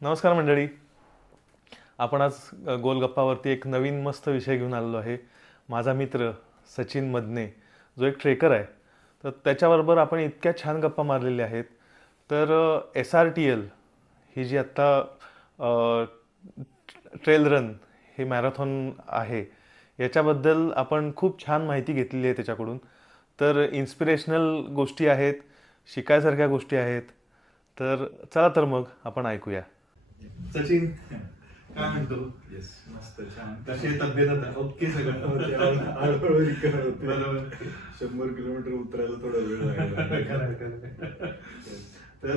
नमस्कार मंडळी. आपण आज गोलगप्पावरती एक नवीन मस्त विषय घेऊन आलेलो आहे. माझा मित्र सचिन मदने जो एक ट्रेकर आहे, तर त्याच्याबरोबर आपण इतक्या छान गप्पा मारलेल्या आहेत. तर SRTL ही जी आत्ता ट्रेल रन हे मॅरेथॉन आहे, याच्याबद्दल आपण खूप छान माहिती घेतलेली आहे त्याच्याकडून. तर इन्स्पिरेशनल गोष्टी आहेत, शिकायसारख्या गोष्टी आहेत. तर चला तर मग आपण ऐकूया. सचिन, काय म्हणतो? येस, मस्त छान. कशी तब्येत आता? ओके सगळं? हळूहळू रिकव्हर होते. बरोबर. 100 किलोमीटर उतरायला थोडा वेळ लागला. तर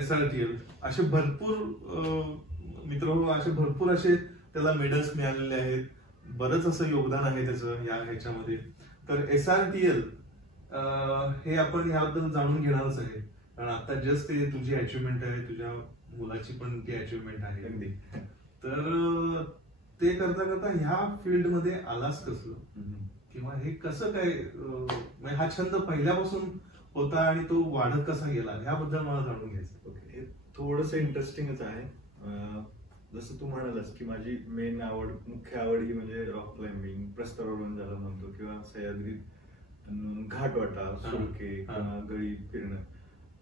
SRTL असे भरपूर मित्र, असे भरपूर असे त्याला मेडल्स मिळालेले आहेत. बरंच असं योगदान आहे त्याचं या ह्याच्यामध्ये. तर SRTL हे आपण याबद्दल जाणून घेणारच आहे, कारण आता जस्ट ते तुझी अचिव्हमेंट आहे, तुझ्या मुलाची पण ती अचिव्हमेंट आहे अगदी. तर ते करता करता ह्या फील्ड मध्ये आलास कसं, किंवा हे कसं काय, म्हणजे हा छंद पहिल्यापासून होता आणि तो वाढत कसा गेला, ह्याबद्दल मला जाणून घ्यायचं. ओके, हे थोडंसं इंटरेस्टिंगच आहे. जसं तू म्हणालास की माझी मेन आवड, मुख्य आवड ही म्हणजे रॉक क्लाइम्बिंग, प्रस्तरारोहण ज्याला म्हणतो, किंवा सह्याद्रीत घाटवाटा, सुरके किंवा गळी फिरणं.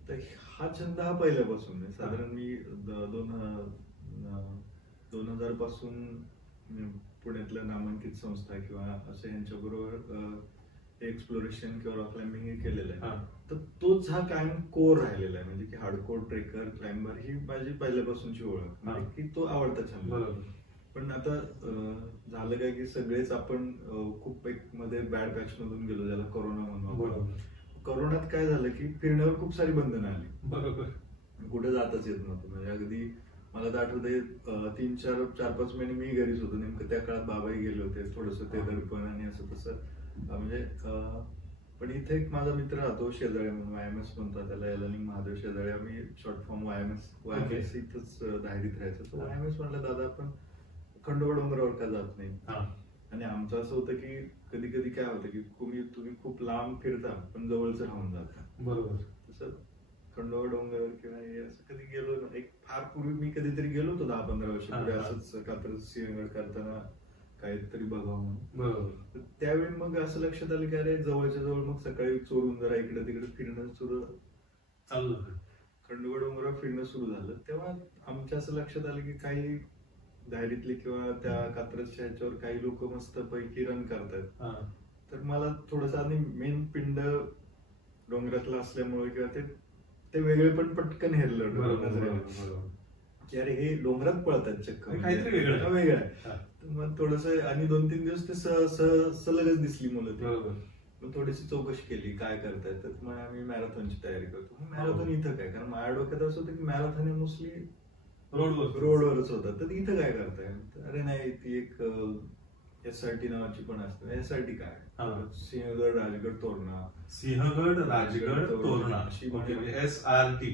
तर हा छंद हा पहिल्यापासून आहे. साधारण मी 2000 पासून पुण्यातल्या नामांकित संस्था किंवा असं यांच्याबरोबर एक्सप्लोरेशन किंवा रॉक क्लाइम्बिंग हे केलेलं आहे. तर तोच हा कायम कोर राहिलेला आहे, म्हणजे की हार्डकोर ट्रेकर, क्लाइंबर ही माझी पहिल्यापासूनची ओळख, म्हणजे की तो आवडता छंद. पण आता झालं काय की सगळेच आपण खूप एक मध्ये बॅड पॅच मधून गेलो, ज्याला कोरोना म्हणून. कोरोनात काय झालं की फिरण्यावर खूप सारी बंधनं आली. बरोबर. कुठे जातच येत नव्हतं. म्हणजे अगदी मला तर आठवतंय 4-5 महिने मी घरीच होतो. नेमकं त्या काळात बाबाही गेले होते, थोडस ते दडपण आणि असं तसं. म्हणजे पण इथे एक माझा मित्र राहतो शेजारी म्हणून, YMS म्हणतात त्याला, यलनिंग महादेव शेजारी. आम्ही शॉर्ट फॉर्म YMS इथंच धायरीत राहायचो. तो YMS म्हणलं, दादा आपण खंडोबा डोंगरावर का जात नाही. आणि आमचं असं होतं की कधी कधी काय होतं की तुम्ही खूप लांब फिरता पण जवळचं राहून जाता. बरोबर. तसं खंडोबा डोंगरावर किंवा हे असं कधी गेलो ना. एक फार पूर्वी मी कधीतरी गेलो होतो 10-15 वर्ष पूर्वी, असंच कात्रज सिंहगड करताना काहीतरी बघावं म्हणून. बरोबर. त्यावेळी मग असं लक्षात आलं की अरे जवळच्या जवळ मग सकाळी चोरून जरा इकडे तिकडे फिरणं सुरू चालू, खंडोबा डोंगरावर फिरणं सुरू झालं. तेव्हा आमच्या असं लक्षात आलं की काही धायरीतले किंवा त्या कात्रजच्या ह्याच्यावर काही लोक मस्त पैकी रन करतात. तर मला थोडस, आणि मेन पिंड डोंगरातला असल्यामुळे किंवा ते वेगळे पण पटकन हेरलं की अरे हे डोंगरात पळतात, चक्क काहीतरी वेगळं आहे. मग थोडस, आणि 2-3 दिवस ते सलगच दिसली मुलं ती. मग थोडीशी चौकशी केली काय करतायत. तर मग आम्ही मॅरेथॉनची तयारी करतो. मॅरेथॉन इथं काय, कारण माझ्या डोक्यात असं होतं की मॅरेथॉन हे मोस्टली रोडवरच होतात, तर इथं काय करताय. अरे नाही, ती एक SRT नावाची पण असते. SRT काय, सिंहगड राजगड तोरणा. सिंहगड राजगड तोरणा अशी SRT.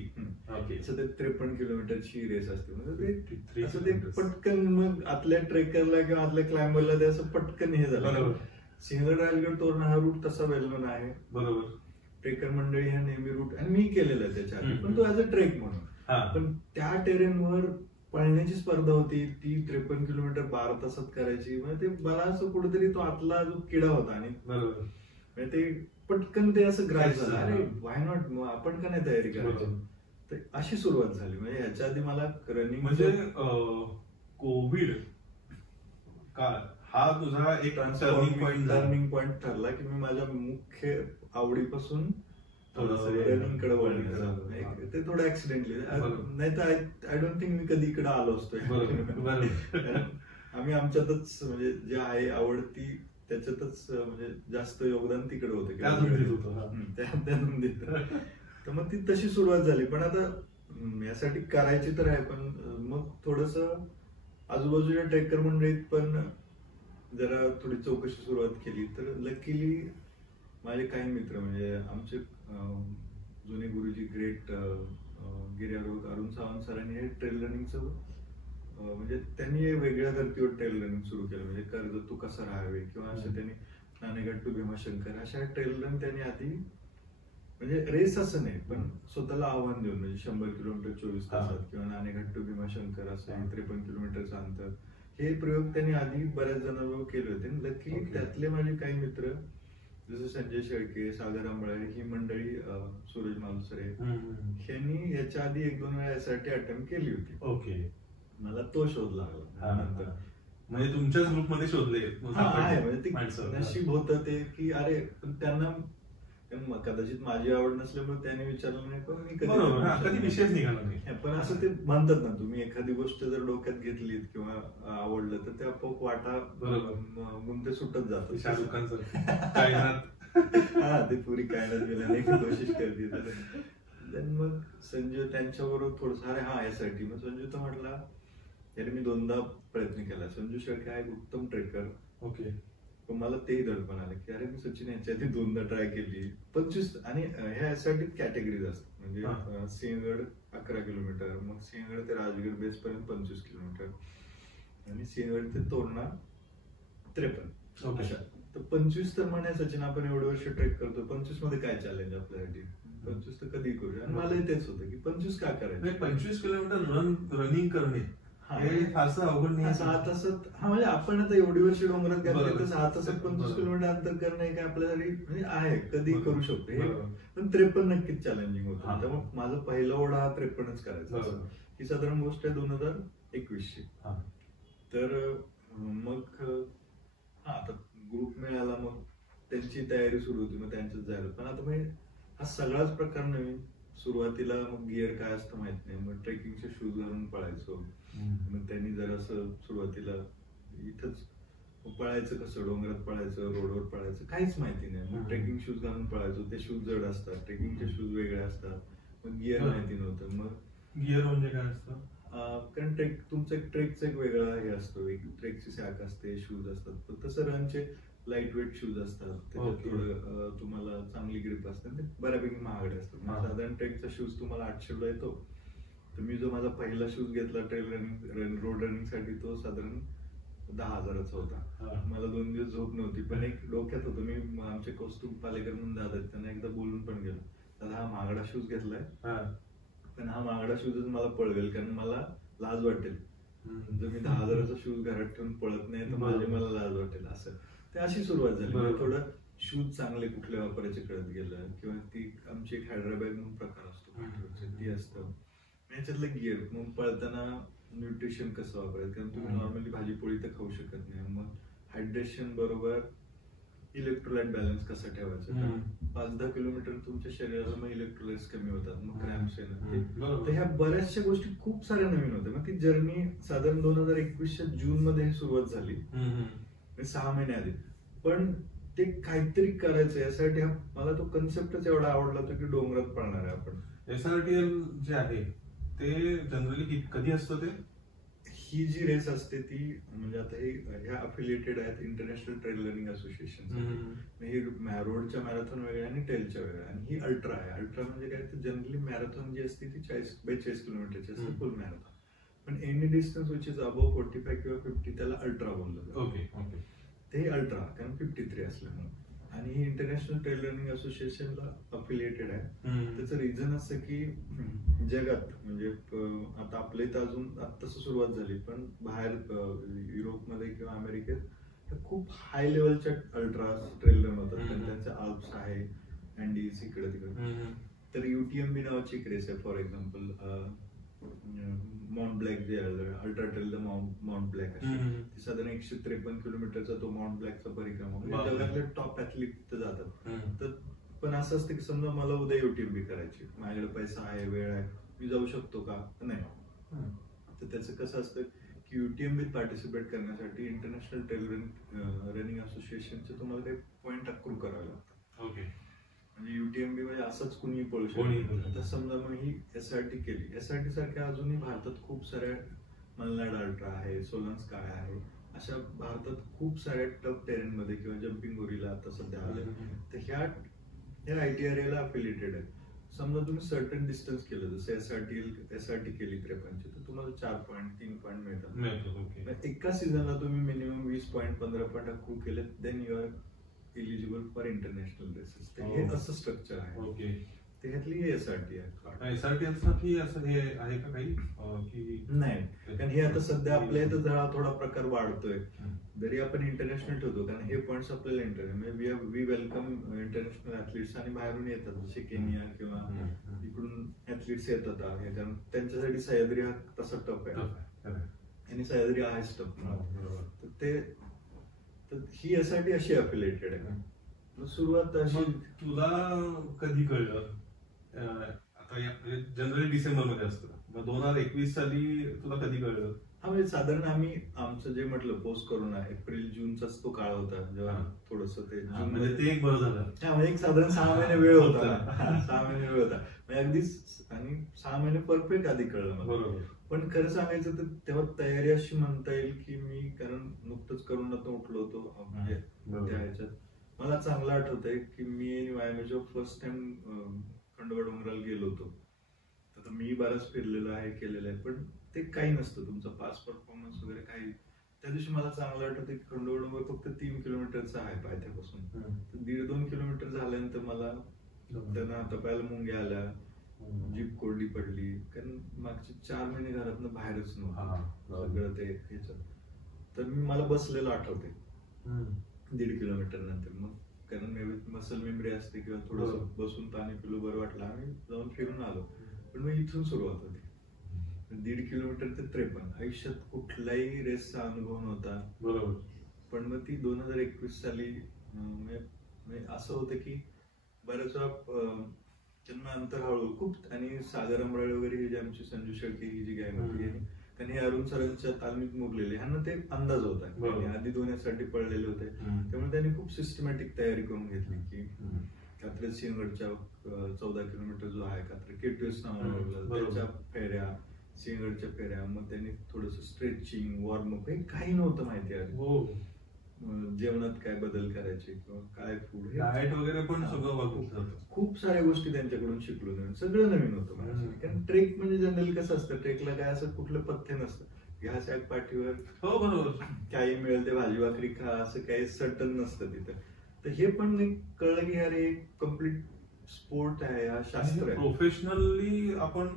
ते 53 किलोमीटरची रेस असते. म्हणजे असं ते पटकन मग आतल्या ट्रेकरला किंवा आतल्या क्लाइंबरला ते असं पटकन हे झालं. सिंहगड राजगड तोरणा हा रूट तसा वेलमन आहे. बरोबर. ट्रेकर मंडळी हा नेहमी रूट, आणि मी केलेला आहे त्याच्या आधी, पण तो ऍज अ ट्रेक म्हणून. पण त्या टेरेनवर पळण्याची स्पर्धा होती, ती 53 किलोमीटर 12 तासात करायची. म्हणजे ते मला असं कुठेतरी तो आतला जो किडा होता, आणि म्हणजे ते पटकन ते असं ग्रास झालं, अरे वाय नॉट, मग आपण का नाही तयारी करायची. तर अशी सुरुवात झाली. म्हणजे ह्याच्या आधी मला रनिंग, म्हणजे कोविड काळ हा तुझा एक टर्निंग पॉइंट ठरला की मी माझ्या मुख्य आवडीपासून रनिंग कडे वळण्याचा. ते थोडं ऍक्सिडेंटली, नाही तर आय डोंट थिंक मी कधी इकडे आलो असतो. आम्ही आमच्यातच, म्हणजे जे आहे आवड ती त्याच्यातच, म्हणजे जास्त योगदान तिकडे होतं. तर मग ती तशी सुरुवात झाली. पण आता यासाठी करायची तर आहे, पण मग थोडस आजूबाजूच्या ट्रेकर मंडळीत पण जरा थोडी चौकशी सुरुवात केली. तर लकीली माझे काही मित्र, म्हणजे आमचे जुने गुरुजी, ग्रेट गिर्यारोहक अरुण सावंत सरांनी हे ट्रेल रनिंगचं, म्हणजे त्यांनी वेगळ्या धर्तीवर ट्रेल रनिंग सुरू केलं. म्हणजे कर्जत टू कसा राहावे, किंवा असं त्यांनी नाणेघाट टू भीमाशंकर, अशा ट्रेल रन त्यांनी आधी म्हणजे रेस असं नाही, पण स्वतःला आव्हान देऊन, म्हणजे 100 किलोमीटर 24 तासात किंवा नाणेघाट टू भीमाशंकर असं 53 किलोमीटरचं अंतर, हे प्रयोग त्यांनी आधी बऱ्याच जणांवर केले होते. लकीली त्यातले माझे काही मित्र जसं संजय शेळके, सागर आंबळे, ही मंडळी, सूरज मालुसरे, ह्यांनी याच्या आधी 1-2 वेळा यासाठी अटेम्प्ट केली होती. ओके. मला तो शोध लागला नंतर. म्हणजे तुमच्याच ग्रुपमध्ये शोधले म्हणजे ते नशीब होतं ते की अरे, पण त्यांना कदाचित माझी आवड नसल्यामुळे त्याने विचारलं नाही, पण मी कधी विषयच निघाला नाही. पण असं ते म्हणतात ना, तुम्ही एखादी गोष्ट जर डोक्यात घेतलीत किंवा आवडलं तर ते आपोआप वाटा गुंते सुटत जातात. शाहरुख खानचं हा, ते पुरी कायनात गेल्याने कोशिश करते. मग संजय त्यांच्याबरोबर थोडस, अरे हा यासाठी मग संजू तर म्हटला, त्याने मी 2दा प्रयत्न केला. संजू शेळके हा एक उत्तम ट्रेकर. ओके. पण मला तेही दडपण आलं की अरे, मी सचिन याच्या आधी 2दा ट्राय केली. 25 आणि ह्या यासाठी कॅटेगरीज असतात, म्हणजे सिंहगड 11 किलोमीटर, मग सिंहगड ते राजगड बेस पर्यंत 25 किलोमीटर आणि सिंहगड ते तोरणा 53 अशा. तर 25 तर म्हणे सचिन आपण एवढे वर्ष ट्रेक करतो, 25 मध्ये काय चॅलेंज आपल्यासाठी? 25 तर कधी करू. आणि मलाही तेच होतं की 25 का करायचं? 25 किलोमीटर रनिंग करणे हे फारसं अवघड नाही. 6 तासात, म्हणजे आपण आता एवढी वर्ष डोंगरात घातली तर 6 तासात 25 किलोमीटर अंतर करणं काय आपल्यासाठी म्हणजे आहे, कधी करू शकतो हे. पण 53 नक्कीच चॅलेंजिंग होतं. त्यामुळे माझा पहिला ओढा हा 53च करायचा. ही साधारण गोष्ट आहे 2021ची. तर मग आता ग्रुप मिळाला, मग त्यांची तयारी सुरू होती, मग त्यांच्यात जायला. पण आता म्हणजे हा सगळाच प्रकार नवीन. सुरुवातीला मग गिअर काय असतं माहित नाही, मग ट्रेकिंगचे शूज घालून पळायचो. मग त्यांनी जर असं सुरुवातीला इथंच पळायचं, कसं डोंगरात पळायचं, रोडवर पळायचं, काहीच माहिती नाही. मग ट्रेकिंग शूज घालून पळायचो. ते शूज जड असतात, ट्रेकिंगचे शूज वेगळे असतात. मग गिअर माहिती नव्हतं. मग गिअर म्हणजे काय असतं? कारण तुमचं एक ट्रेकचं एक वेगळा हे असतो, एक ट्रेकची सॅक असते, शूज असतात. तर तसं रनचे लाईट वेट शूज असतात, त्याच्यात थोडं तुम्हाला चांगली ग्रिप असते, ते बऱ्यापैकी महागडे असतात. साधारण ट्रेकचा शूज तुम्हाला 800 ला येतो. तर मी जो माझा पहिला शूज घेतला ट्रेल रनिंग रोड रनिंग साठी, तो साधारण 10,000चा होता. मला 2 दिवस झोप नव्हती, पण एक डोक्यात होतं. मी आमचे कौस्तुभ पालेकर म्हणून दादा, त्यांना एकदा बोलून पण गेलो, दादा हा महागडा शूज घेतलाय, पण हा महागडा शूजच मला पळवेल, कारण मला लाज वाटेल जर मी 10,000चा शूज घरात ठेवून पळत नाही तर मला लाज वाटेल. असं ते अशी सुरुवात झाली. थोडं शूज चांगले कुठले वापरायचे कळत गेलं, किंवा ती आमची एक हैदराबाद म्हणून प्रकार असतो, ती असतं. याच्यातलं गिअर, मग पळताना न्यूट्रिशन कसं वापरायचं, कारण तुम्ही नॉर्मली भाजी पोळी तर खाऊ शकत नाही. मग हायड्रेशन बरोबर इलेक्ट्रोलाइट बॅलन्स कसा ठेवायचा. 5-10 किलोमीटर तुमच्या शरीराला मग इलेक्ट्रोलाइट्स कमी होतात, मग क्रॅम्प्स येणं. तर ह्या बऱ्याचशा गोष्टी खूप साऱ्या नवीन होत्या. मग ती जर्नी साधारण 2021च्या जून मध्ये सुरुवात झाली, 6 महिने आधी. पण ते काहीतरी करायचं यासाठी मला तो कन्सेप्टच एवढा आवडला होता की डोंगरात पळणार आहे आपण. SRTL जे आहे ते जनरली कधी असतं? ते ही जी रेस असते ती, म्हणजे आता ह्या अफिलिएटेड आहेत इंटरनॅशनल ट्रेल रनिंग असोसिएशन. ही रोडच्या मॅरेथॉन वेगळ्या आणि टेलच्या वेगळ्या, आणि ही अल्ट्रा आहे. अल्ट्रा म्हणजे काय, तर जनरली मॅरेथॉन जी असते ती 42 किलोमीटरची असते, फुल मॅरेथॉन. पण any distance which is above 45 किंवा 50 त्याला अल्ट्रा बोललं जातं. ओके. ते अल्ट्रा, कारण 53 असल्यामुळे. आणि ही इंटरनॅशनल ट्रेल रनिंग असोसिएशनला अफिलिएटेड आहे. त्याचं रिझन असं की जगात, म्हणजे आता आपल्या इथं अजून आत्ताच सुरुवात झाली, पण बाहेर युरोपमध्ये किंवा अमेरिकेत खूप हाय लेवलच्या अल्ट्रा ट्रेल रन होतात. त्यांचे आल्प्स आहे, अँडीज इकडे तिकडे. तर UTMB नावाची एक रेस आहे, फॉर एक्झाम्पल माउंट ब्लॅक जे ultra trail the mount black अशी, ती साधारण 153 किलोमीटरचा तो माउंट ब्लॅकचा परिक्रमा. म्हणजे जगातले टॉप ऍथलीट तिथे जातात. तर पण असं असतं की समजा मला उद्या UTMB करायची, माझ्याकडे पैसा आहे, वेळ आहे, मी जाऊ शकतो का? नाही. तर त्याचं कसं असतं की UTMB पार्टिसिपेट करण्यासाठी इंटरनॅशनल ट्रेल रनिंग असोसिएशनचे तुम्हाला काही पॉईंट अक्रू करावे लागतात. ओके. म्हणजे UTMB म्हणजे असंच कुणी पळू शकतो. तर समजा मग ही SRT केली. SRT सारख्या अजूनही भारतात खूप साऱ्या, मलनाड अल्ट्रा आहे, सोलन्स काय आहे, अशा भारतात खूप साऱ्या टफ टेरेन मध्ये किंवा जम्पिंग गोरीला आता सध्या आले. तर ह्या ITRA ला अफिलिएटेड आहे. समजा तुम्ही सर्टन डिस्टन्स केलं, जसं SRT केली 53, तर तुम्हाला 4 पॉईंट 3 पॉईंट मिळतात. एका सीझनला तुम्ही मिनिमम 20 पॉईंट 15 पॉईंट अक्रू केले, then you are eligible for international races. हे असं स्ट्रक्चर आहे. ओके. त्याच्यातली एसआरटी आहे. एसआरटी साठी असं हे आहे का काही की नाही, कारण हे आता सध्या आपल्या इथं थोडा प्रकार वाढतोय. जरी आपण इंटरनॅशनल ठेवतो, कारण हे पॉईंट्स आपल्याला international we welcome international athletes आणि बाहेरून येतात, जसे केनिया किंवा इकडून ऍथलीट्स येतात आहे, कारण त्यांच्यासाठी सह्याद्री हा तसा टफ आहे आणि सह्याद्री आहेच टफ. तर ही एसआरटी अशी अफिलिएटेड आहे. सुरुवात अशी. तुला कधी कळलं? आता जनरली डिसेंबर मध्ये असतं, मग 2021 साली तुला कधी कळलं? हा, म्हणजे साधारण आम्ही आमचं जे म्हटलं पोस्ट करोना एप्रिल जूनचाच तो काळ होता, जेव्हा थोडस ते म्हणजे ते एक बरं झालं. हा, म्हणजे एक साधारण 6 महिने वेळ होता. 6 महिने वेळ होता म्हणजे अगदीच, आणि 6 महिने परफेक्ट आधी कळलं मला. बरोबर. पण खरं सांगायचं तर तेव्हा तयारी अशी म्हणता येईल की मी, कारण नुकतंच करोनातून उठलो होतो म्हणजे त्या ह्याच्यात मला चांगलं आठवतंय की मी आणि वायमेच्या फर्स्ट टाइम खंडोबा डोंगराला गेलो होतो. आता मी बराच फिरलेलो आहे, केलेलं आहे, पण ते काही नसतं तुमचा पास परफॉर्मन्स वगैरे काही. त्या दिवशी मला चांगलं आठवतं की खंडोबा डोंगर फक्त 3 किलोमीटरचा आहे पायथ्यापासून. तर 1.5-2 किलोमीटर झाल्यानंतर मला त्यांना हातापायाला मुंग्या आल्या, जीभ कोरडी पडली, कारण मागचे 4 महिने घरातनं बाहेरच नव्हतं सगळं ते ह्याच्यात. तर मला बसलेलं आठवते 1.5 किलोमीटर नंतर. मग कारण मसल मेमरी असते किंवा थोडंसं बसून पाणी पिलो, बरं वाटलं, आम्ही जाऊन फिरून आलो. पण मग इथून सुरुवात होती 1.5 किलोमीटर ते 53. आयुष्यात कुठलाही रेसचा अनुभव नव्हता. बरोबर. पण मग ती 2021 साली म्हणजे असं होतं की बऱ्याच वेळा त्यांना अंतर हळूहळू खूप, आणि सागर अंबराळे वगैरे हे जे आमची संजू शेळके ही जी गँग होती, त्यांनी अरुण सरांच्या तालमीत मुरलेले, ह्यांना ते अंदाज होता. आधी 2 यासाठी पळलेले होते, त्यामुळे त्यांनी खूप सिस्टमॅटिक तयारी करून घेतली की कात्रज सिंहगडच्या 14 किलोमीटर जो आहे कात्रज केटीएस नावानं, त्याच्या फेऱ्या, सिंहगडच्या फेऱ्या, मग त्यांनी थोडस स्ट्रेचिंग, वॉर्मअप, हे काही नव्हतं माहिती आहे. जेवणात काय बदल करायचे किंवा काय फूड, डाएट वगैरे पण सगळं खूप साऱ्या गोष्टी त्यांच्याकडून शिकलो. नवीन सगळं नवीन होतं माझ्यासाठी. कारण ट्रेक म्हणजे जनरली कसं असतं, ट्रेकला काय असं कुठलं पथ्य नसतं, घ्या सॅक पाठीवर, हो बरोबर, काही मिळेल ते भाजी भाकरी खा, असं काही सटन नसतं तिथं. तर हे पण कळलं की अरे कम्प्लीट स्पोर्ट आहे, हा शास्त्र आहे, प्रोफेशनली आपण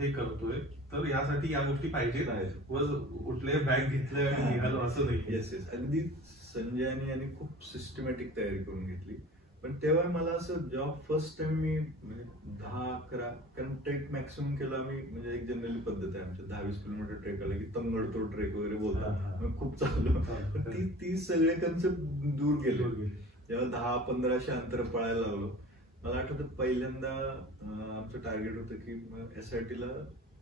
हे करतोय, तर यासाठी या गोष्टी पाहिजे आहेत. कुठले बॅग घेतले आणि निघालो असं नाही. येस येस, अगदी संजयने आणि खूप सिस्टमॅटिक तयारी करून घेतली. पण तेव्हा मला असं जेव्हा फर्स्ट टाइम मी म्हणजे 10-11, कारण ट्रेक मॅक्सिमम केलं आम्ही, म्हणजे एक जनरली पद्धत आहे आमच्या 10-20 किलोमीटर ट्रेक आला की तंगडतोड ट्रेक वगैरे बोलतात, खूप चाललो. पण ती सगळे कन्सेप्ट दूर गेले. जेव्हा 10-1500 अंतर पळायला लागलो, मला आठवतं पहिल्यांदा आमचं टार्गेट होतं की एसआरटीला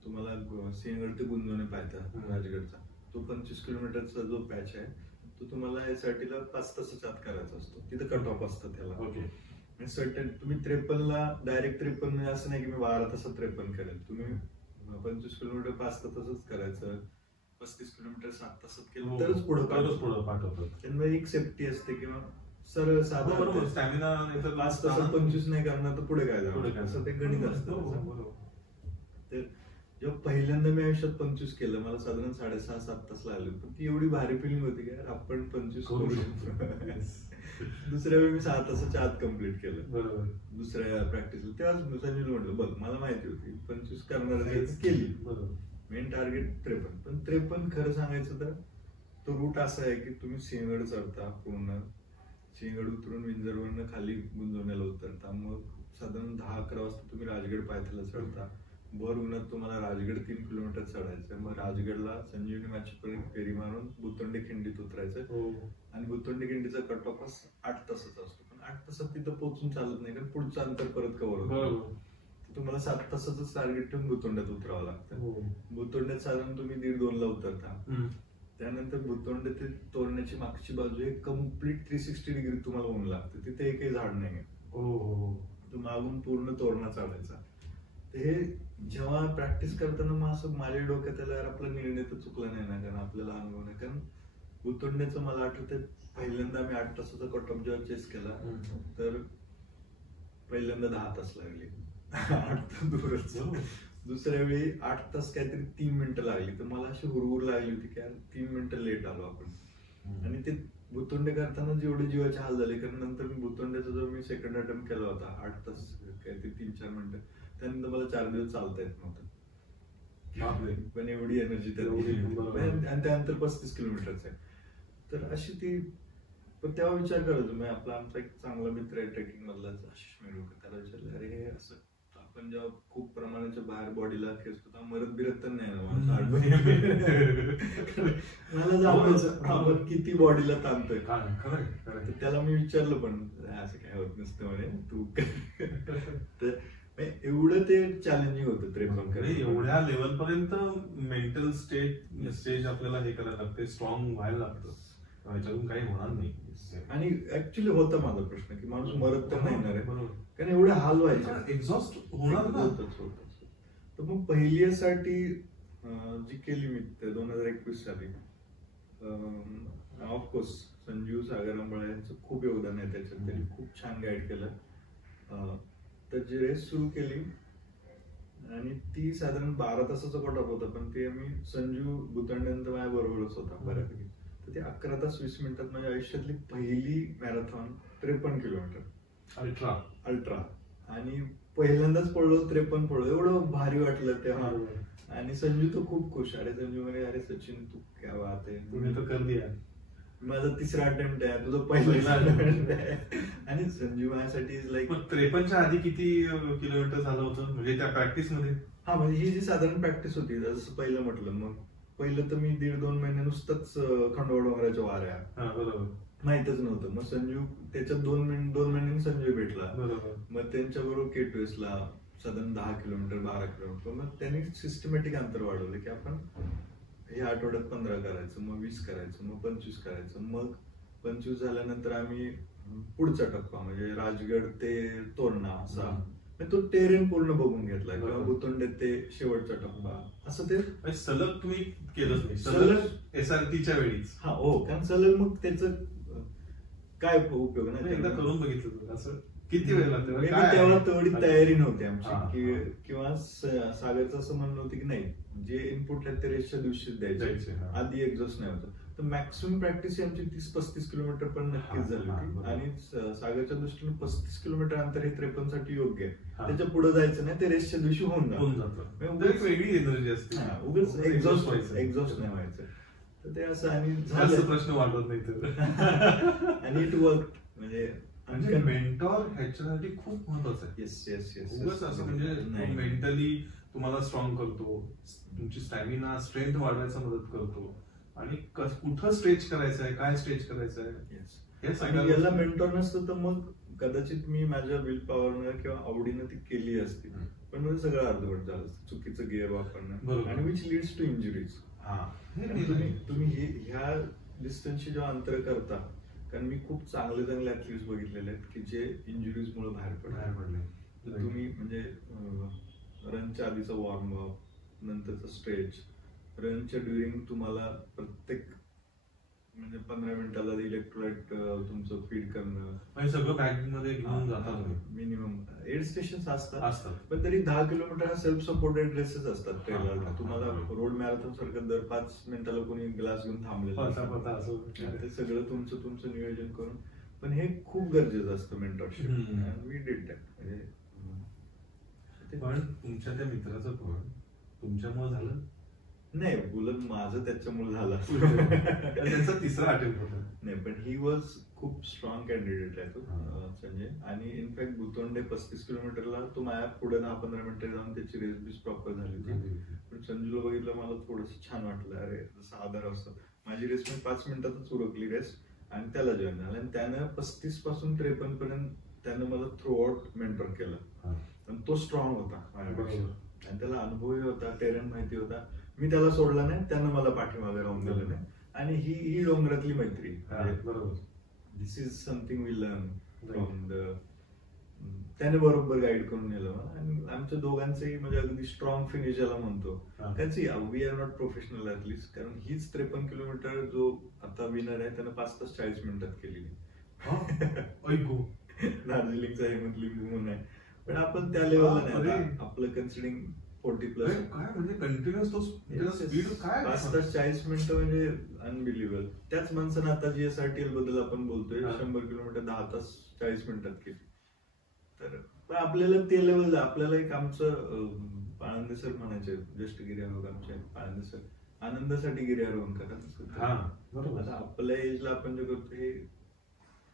तुम्हाला सिंहगड ते गुंजवणे पाहिजे राजगडचा, तो 25 किलोमीटरचा जो पॅच आहे तो तुम्हाला एसआरटीला 5 तासाच्या आत करायचा असतो. तिथं कट ऑफ असतं त्याला. सर्टन तुम्ही 53ला डायरेक्ट 53 म्हणजे असं नाही की मी 12 तासात 53 करेल. तुम्ही 25 किलोमीटर 5 तासच करायचं, 35 किलोमीटर 7 तासात केलं तरच पुढे पाठवतात. त्यामुळे एक सेफ्टी असते किंवा सरळ साधा स्टॅमिना 5 तासात 25 नाही करणार तर पुढे काय जाणार, असं ते गणित असतं. तर जेव्हा पहिल्यांदा मी आयुष्यात 25 केलं, मला साधारण 6.5-7 तास लागले. पण ती एवढी भारी फिलिंग होती की आपण 25 करू शकतो. दुसऱ्या वेळी मी 6 तासाच्या आत कम्प्लीट केलं. बरोबर. दुसऱ्या प्रॅक्टिसला तेव्हाच संजूला म्हटलं, बघ मला माहिती होती 25 करणार केली. Main target 53. पण 53 खरं सांगायचं तर तो रूट असा आहे की तुम्ही सिंहगड चढता, पूर्ण सिंहगड उतरून विंजरवरनं खाली गुंजवण्याला उतरता, मग साधारण 10-11 वाजता तुम्ही राजगड पायथ्याला चढता. भर उन्हात तुम्हाला राजगड 3 किलोमीटर चढायचं. मग राजगडला संजीवनी मॅचपर्यंत फेरी मारून बुतोंडी खिंडीत उतरायचं. आणि बुतोंडी खिंडीचा कट ऑफ 8 तासाचा असतो. पण 8 तासात तिथं पोहोचून चालत नाही, कारण पुढचं अंतर परत कव्हर होतं. तुम्हाला 7 तासाचं टार्गेट ठेवून बुतोंड्यात उतरावं लागतं. बुतोंड्यात साधारण तुम्ही 1.5-2ला उतरता. त्यानंतर बुतोंड ते तोरण्याची मागची बाजू एक कम्प्लीट 360 डिग्री तुम्हाला ऊन लागतं. तिथे एकही झाड नाही. तो मागून पूर्ण तोरणा चढायचा. हे जेव्हा प्रॅक्टिस करताना मग असं माझ्या डोक्यात आलं, आपला निर्णय तर चुकला नाही ना, कारण आपल्याला अनुभव नाही. कारण बुतोंड्याचं मला आठवतं पहिल्यांदा आम्ही 8 तासाचा कट ऑफ जेव्हा चेस केला, तर पहिल्यांदा 10 तास लागले. 8 तास दूरच. दुसऱ्या वेळी 8 तास काहीतरी 3 मिनिटं लागली. तर मला अशी हुरहुर लागली होती की 3 मिनिटं लेट आलो आपण. आणि ते बुतोंडे करताना जेवढे जीवाचे हाल झाले, कारण नंतर मी बुतोंड्याचा जो मी सेकंड अटेम्प्ट केला होता 8 तास काय ते 3-4 मिनिटं, त्यानंतर मला 4 दिवस चालता येत नव्हतं. पण एवढी एनर्जी आणि त्यानंतर 35 किलोमीटरचं आहे. तर अशी ती, पण तेव्हा विचार करायचो मी, आपला आमचा एक चांगला मित्र आहे ट्रेकिंग मधला आशिष मिळवकर, त्याला विचारलं अरे हे असं आपण जेव्हा खूप प्रमाणाच्या बाहेर बॉडीला खेचतो मरत बिरत तर नाही ना मला जाणवायचं आपण किती बॉडीला ताणतोय. तर त्याला मी विचारलं पण असं काय होत नसतं म्हणे तू. तर एवढं ते चॅलेंजिंग होतं 53. एवढ्या लेवल पर्यंत मेंटल स्टेज आपल्याला हे करायला लागते, स्ट्रॉंग व्हायला लागतं, याच्यातून काही होणार नाही. आणि ऍक्च्युली होता माझा प्रश्न की माणूस मरत तर नाही आहे, कारण एवढे हाल व्हायचे, एक्झॉस्ट होणार ना. तर मग पहिल्यासाठी जी केली मी 2021 साली, ऑफकोर्स संजीव सागरांबळे यांचं खूप योगदान आहे त्याच्यात, त्यांनी खूप छान गाईड केलं. तर जी रेस सुरू केली आणि ती साधारण 12 तासाचा कट ऑफ होता, पण ते आम्ही संजीव बुतंड्यांत माझ्या बरोबरच होता बऱ्यापैकी. तर ते 11 तास 20 मिनिटात माझ्या आयुष्यातली पहिली मॅरेथॉन 53 किलोमीटर अल्ट्रा, आणि पहिल्यांदाच पडलो 53 पडलो, एवढं भारी वाटलं तेव्हा. आणि संजू तो खूप खुश, अरे संजू म्हणे अरे सचिन तू काय बात आहे, तुम्ही तर कर दिया, माझा 3रा अटेम्प्ट आहे, तुझा पहिला अटेम्प्ट आहे. आणि संजू माझ्यासाठी इज लाईक. 53च्या आधी किती किलोमीटर झालं होतं म्हणजे त्या प्रॅक्टिस मध्ये? हा म्हणजे ही जी साधारण प्रॅक्टिस होती, जसं पहिलं म्हटलं, मग पहिलं तर मी 1.5-2 महिने नुसतंच खंडोबा डोंगराच्या वाऱ्या, बरोबर, माहितच नव्हतं. मग संजू त्याच्यात 2 महिन्यांनी संजय भेटला, मग त्यांच्याबरोबर केटवेसला साधारण 10 किलोमीटर 12 किलोमीटर, मग त्यांनी सिस्टमॅटिक अंतर वाढवलं की आपण हे आठवड्यात 15 करायचं, मग 20 करायचं, मग 25 करायचं. मग 25 झाल्यानंतर आम्ही पुढचा टप्पा म्हणजे राजगड ते तोरणा असा, तो टेरेन पूर्ण बघून घेतला, किंवा बुतोंडे ते शेवटचा टप्पा, असं ते सलग तुम्ही केलंच नाही, सलग SRTच्या वेळीच. हा हो, कारण सलग मग त्याचं काय उपयोग नाही. एकदा करून बघितलं असं किती वेळ लागतो, तेव्हा तेवढी तयारी नव्हती आमची, किंवा सागरचं असं म्हणणं होतं की नाही जे इनपुट आहेत ते रेसच्या दिवशीच द्यायचे, आधी एक्झॉस्ट नाही होतं. तर मॅक्सिमम प्रॅक्टिस आमची 30-35 किलोमीटर पण नक्कीच झाली होती. आणि सागरच्या दृष्टीने 35 किलोमीटर अंतर हे 53 साठी योग्य आहे, त्याच्या पुढे जायचं नाही, ते रेसच्या दिवशी होऊन जातं, वेगळी एनर्जी असते, उगाच एक्झॉस्ट नाही व्हायचं. तर ते असं आणि झालं, प्रश्न वाढत नाही तर. आणि इट वर्क म्हणजे मेंटॉर ह्याच्यासाठी खूप महत्वाचं आहे. येस असं म्हणजे मेंटली तुम्हाला स्ट्रॉंग करतो, तुमची स्टॅमिना स्ट्रेंथ वाढवायचा मदत करतो, आणि कुठं स्ट्रेच करायचं आहे, काय स्ट्रेच करायचं आहे, याला मेंटॉर नसतं तर मग कदाचित मी माझ्या विल पॉवरनं किंवा आवडीनं ती केली असती, पण म्हणजे सगळं अर्धवट झालं असतं, चुकीचं गिअर वापरणं, आणि विच लीड्स टू इंजुरीज. तुम्ही ह्या डिस्टन्सची जेव्हा अंतर करता, कारण मी खूप चांगले ऍथलीट्स बघितलेले आहेत की जे इंजुरीज मुळे बाहेर पडले. तुम्ही म्हणजे रनच्या आधीचा वॉर्मअप, नंतरचा स्ट्रेच, रनच्या ड्युरिंग तुम्हाला प्रत्येक म्हणजे 15 मिनिटाला इलेक्ट्रोलाइट तुमचं फीड करणं, म्हणजे सगळं बॅग मध्ये घेऊन जातात. मिनिमम 8 स्टेशन असतात, पण तरी 10 किलोमीटर हा सेल्फ सपोर्टेड रेसेस असतात ट्रेलरला. तुम्हाला रोड मॅरेथॉन सारखं दर 5 मिनिटाला कोणी ग्लास घेऊन थांबलेलं, ते सगळं तुमचं नियोजन करून. पण हे खूप गरजेचं असतं मेंटरशिप, वी डिड दॅट. पण तुमच्या त्या मित्राचं पण तुमच्यामुळे झालं नाही, बोलत माझं त्याच्यामुळे झालं. त्यांचा 3रा अटेम्प्ट होता. नाही, पण ही वॉज खूप स्ट्रॉंग कॅन्डिडेट आहे तो संजय. आणि इनफॅक्ट बुतोंडे 35 किलोमीटरला तो माझ्या पुढे 10-15 मिनिटं जाऊन त्याची रेस बीस प्रॉपर झाली होती. पण संजूला बघितलं मला थोडंसं छान वाटलं, अरे जसं आधार असतो. माझी रेस मी 5 मिनिटातच उरकली रेस, आणि त्याला जॉईन झालं, आणि त्यानं 35 पासून 53 पर्यंत त्यानं मला थ्रू आउट मेंटर केलं, आणि तो स्ट्रॉंग होता माझ्यापेक्षा, आणि त्याला अनुभवही होता, टेरेन माहिती होता. मी त्याला सोडला नाही, त्यानं मला पाठीमागे राहून दिलं नाही. आणि ही डोंगरातली मैत्री, this is something we learn from the. त्याने बरोबर गाईड करून नेलं मला, आणि आमच्या दोघांचंही म्हणजे अगदी स्ट्रॉंग फिनिश याला म्हणतो. कारण we are not professional athletes, कारण हीच 53 किलोमीटर जो आता विनर आहे त्यानं 5 तास 40 मिनिटात केलेली. दार्जिलिंगचा हेमंत लिंबू म्हणून आहे, पण आपण त्या लेवलला नाही. आपलं कन्सिडरिंग 40+. काय म्हणजे कंटिन्युअस तो स्पीड काय 5 तास 40 मिनिटं म्हणजे अनबिलिव्हेबल. त्याच माणसानं आता GSRTL बद्दल आपण बोलतोय 100 किलोमीटर 10 तास 40 मिनिटात केली. तर पण आपल्याला ते लेवल, आपल्याला एक आमचं पाळंदे सर म्हणायचे, जस्ट गिर्यारोहक आमचे पाळंदे सर, आनंदासाठी गिर्यारोहण करा. आता आपल्या एजला आपण जे करतो हे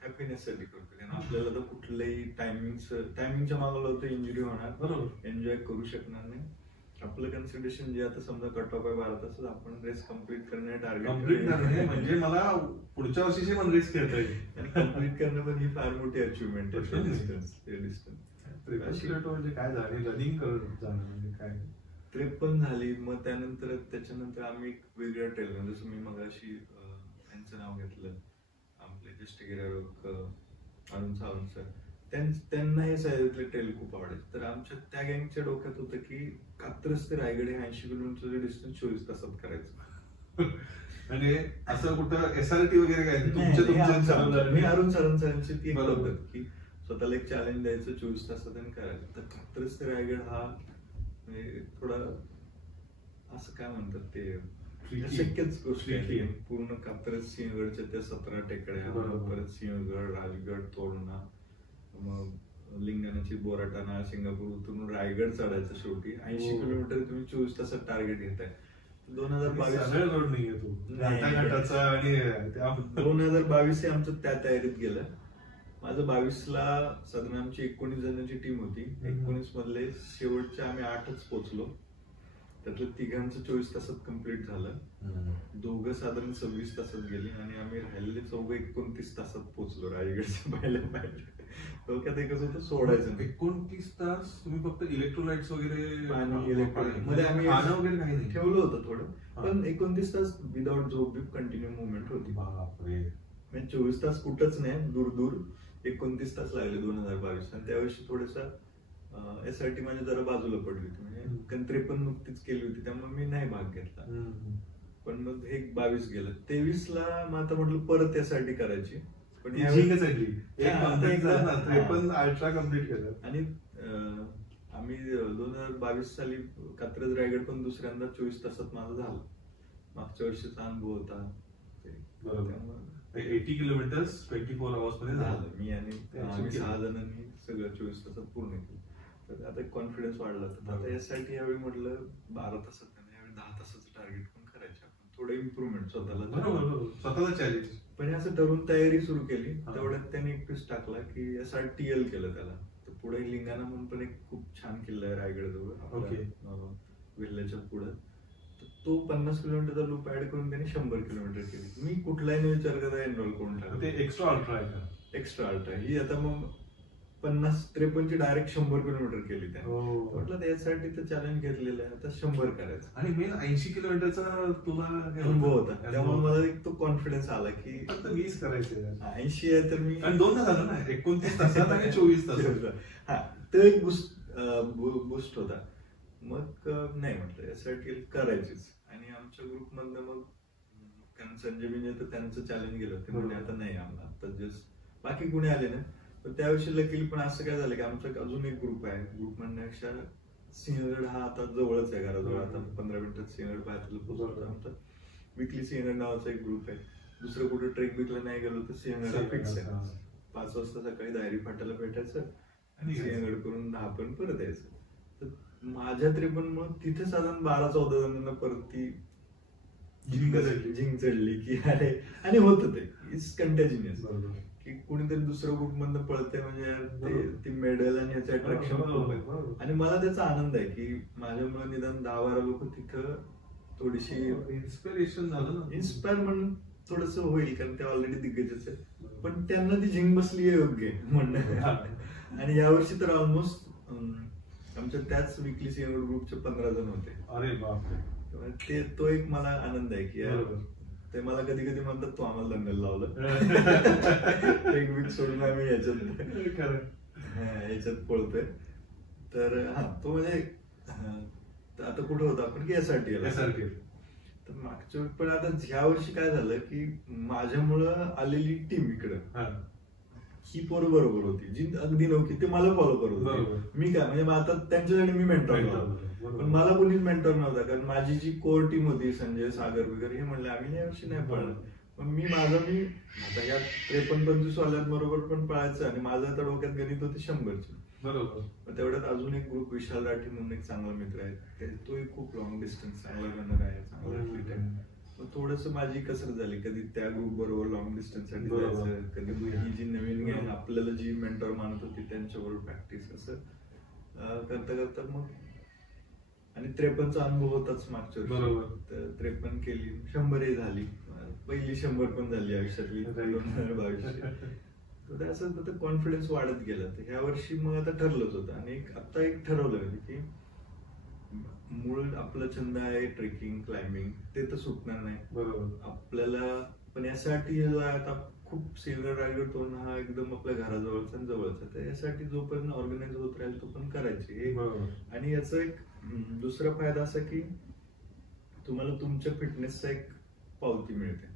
हॅपीनेस साठी करतो, कारण आपल्याला तर कुठलंही टायमिंगच्या मागं लावतो, इंजुरी होणार, एन्जॉय करू शकणार नाही. आपलं कन्सिडरेशन जे आता समजा कट ऑफ आहे 12 तास, आपण रेस कम्प्लीट करणे टार्गेट म्हणजे मला पुढच्या वर्षीची पण रेस खेळता येईल. कम्प्लीट करणं पण ही फार मोठी अचिव्हमेंट आहे. डिस्टन्स म्हणजे काय झालं, रनिंग करत जाणं म्हणजे काय. 53 झाली. मग त्याच्यानंतर आम्ही एक वेगळ्या ट्रेल, जसं मी मगाशी त्यांचं नाव घेतलं, आपले ज्येष्ठ गिर्यारोहक अरुण सावंत सर, त्यांना हे सह्याद्री ट्रेल खूप आवडायचं. तर आमच्या त्या गँगच्या डोक्यात होतं की कात्रज ते रायगड हे 80 किलोमीटरचं डिस्टन्स 24 तासात करायचं. म्हणजे असं कुठं SRT वगैरे काय? मी अरुण सरांची ती पद्धत की स्वतःला एक चॅलेंज द्यायचं, 24 तासात आणि करायचं. तर कात्रज ते रायगड हा म्हणजे थोडा असं काय म्हणतात ते शक्यच गोष्ट आहे. पूर्ण कात्रज सिंहगडच्या त्या 17 टेकड्या, परत सिंहगड, राजगड, तोरणा, मग लिंगाण्याची बोराटाणा, सिंगापूर उतरून रायगड चढायचं. शेवटी 80 किलोमीटर तुम्ही 24 तासात टार्गेट घेताय. 2022 हे आमचं त्या तयारीत गेलं. माझं 22ला साधारण आमची 19 जणांची टीम होती. 19 मधले शेवटच्या आम्ही 8च पोहोचलो. त्यातलं 3घांचं 24 तासात कम्प्लीट झालं. दोघं साधारण 26 तासात गेली आणि आम्ही राहिलेले 29 तासात पोहोचलो रायगडच्या पहिल्या. डोक्यात एकच होतं, सोडायचं. 29 तास तुम्ही फक्त इलेक्ट्रोलाइट्स वगैरे मध्ये आम्ही वगैरे काही ठेवलं होतं थोडं, पण 29 तास विदाउट झोप बीप कंटिन्यू मुवमेंट होती. म्हणजे 24 तास कुठंच नाही, दूर 29 तास लागले 2022. आणि त्यावेळेस थोडंसं SRT माझी जरा बाजूला पडली होती, म्हणजे कंत्री पण नुकतीच केली होती, त्यामुळे मी नाही भाग घेतला. पण मग हे 22 गेलं. 23ला मग आता म्हटलं परत SRT करायची, पण अल्ट्रा कम्प्लीट केलं. आणि आम्ही 2022 साली कात्रज रायगड पण दुसऱ्यांदा 24 तासात माझं झालं. मागच्या वर्षीचा अनुभव होता. 80 किलोमीटर 24 आवर्स मध्ये झालं. मी आणि आम्ही 6 जणांनी सगळं 24 तासात पूर्ण केलं. तर आता कॉन्फिडन्स वाढला. आता यासाठी यावेळी म्हटलं 12 तासात नाही, यावेळी 10 तासाचं टार्गेट पण करायचं. आपण थोडं इम्प्रुव्हमेंट स्वतःला चॅलेंज. पण असं ठरवून तयारी सुरू केली. तेवढ्यात त्यांनी एक ट्विस्ट टाकला की SRTL केलं त्याला. तर पुढे लिंगाणा म्हणून पण एक खूप छान किल्ला आहे रायगड जवळ, वेल्ल्याच्या पुढे. तो 50 किलोमीटरचा लूप ऍड करून त्यांनी 100 किलोमीटर केली. मी कुठलाही विचार करता एनरोल करून टाकलं. ते एक्स्ट्रा अल्ट्रा आहे का? एक्स्ट्रा अल्ट्रा ही आता मग 50-53 ची डायरेक्ट 100 किलोमीटर केली त्याने. म्हटलं त्यासाठी तर चॅलेंज घेतलेलं आहे, आता 100 करायचं. आणि मेन 80 किलोमीटरचा तुला अनुभव होता, त्यामुळे मला एक तो कॉन्फिडन्स आला की फक्त 20 करायचे. 80 आहे तर मी, आणि 2 झालं ना, 29 तासात आणि 24 तासात. हा, तो एक बुस्ट होता. मग नाही म्हटलं SRTL करायचीच. आणि आमच्या ग्रुप मधनं मग कारण संजय विजय तर त्यांचं चॅलेंज गेलं, ते म्हणजे आता नाही आम्हाला आता जस्ट बाकी कुणी आले ना. पण त्याविषयी लकीली पण असं काय झालं की आमचा अजून एक ग्रुप आहे. ग्रुप म्हणण्यापेक्षा सिंहगड हा आता जवळच आहे घराजवळ. आता 15 मिनिटात सिंहगड पाहायला पोहोचतो. आमचा विकली सिंहगड नावाचा एक ग्रुप आहे. दुसरं कुठे ट्रेक बिकला नाही गेलो तर सिंहगड फिक्स आहे. 5 वाजता सकाळी दायरी फाट्याला भेटायचं आणि सिंहगड करून 10 पर्यंत परत यायचं. तर माझ्या तरी पण मग तिथे साधारण 12-14 जणांना परत ती झिंग चढली की अरे. आणि होतं ते इट्स कंटेजिनियस की कुणीतरी दुसरं ग्रुप मधनं पळते म्हणजे ती मेडल आणि ह्याचं अट्रॅक्शन खूप आहे. आणि मला त्याचा आनंद आहे की माझ्यामुळे निदान 10-12 लोक तिथं थोडीशी इन्स्पिरेशन झालं. इन्स्पायर म्हणून थोडस होईल, कारण ते ऑलरेडी दिग्गजच आहे. पण त्यांना ती झिंग बसली आहे योग्य म्हणणं. आणि यावर्षी तर ऑलमोस्ट आमच्या त्याच विकली सिंहगड ग्रुपचे 15 जण होते. अरे बापरे. तो एक मला आनंद आहे की ते मला कधी कधी म्हणतात तू आम्हाला दंगल लावलं. एक वीक सोडून आम्ही याच्यात पळतोय. तर हा तो म्हणजे आता कुठं होतं आपण की SRTL. तर मागच्या पण आता ह्या वर्षी काय झालं की माझ्यामुळं आलेली टीम इकडं ही पोरं बरोबर होती जी अगदी नव्हती ते मला फॉलो करत होते. मी काय म्हणजे आता त्यांच्यासाठी मी मेंटॉर नव्हतो, पण मला कोणीच मेंटॉर नव्हता, कारण माझी जी कोर टीम होती संजय सागर वगैरे हे म्हणले आम्ही यावर्षी नाही पळणार. मग मी आता या 53-25 वाल्यांबरोबर पण पळायचं आणि माझं आता डोक्यात गणित होते 100ची. बरोबर. मग तेवढ्यात अजून एक ग्रुप विशाल राठी म्हणून एक चांगला मित्र आहे, तोही खूप लॉंग डिस्टन्स चांगला रनर आहे, चांगला ऍथलीट आहे. मग थोडस माझी कसरत झाली, कधी त्या ग्रुप बरोबर लॉंग डिस्टन्स साठी जायचं, कधी ही जी नवीन गँग आपल्याला जी मेंटॉर मानत होती त्यांच्याबरोबर प्रॅक्टिस, असं करता करता मग आणि 53चा अनुभव होताच मागच्या वर्षी, तर 53 केली, 100 झाली, पहिली 100 पण झाली आयुष्यातली 2022. तर असं कॉन्फिडन्स वाढत गेला. तर ह्या वर्षी मग आता ठरलंच होतं आणि आता एक ठरवलं की मूळ आपला छंद आहे ट्रेकिंग क्लाइम्बिंग, ते तर सुटणार नाही. बरोबर. आपल्याला पण यासाठी आता खूप सिंहगड रायगड तोरण हा एकदम आपल्या घराजवळचा आणि जवळचा, तर यासाठी जोपर्यंत ऑर्गनाइज होत राहील तो पण करायची. आणि याचा एक दुसरा फायदा असा की तुम्हाला तुमच्या फिटनेसचा एक पावती मिळते.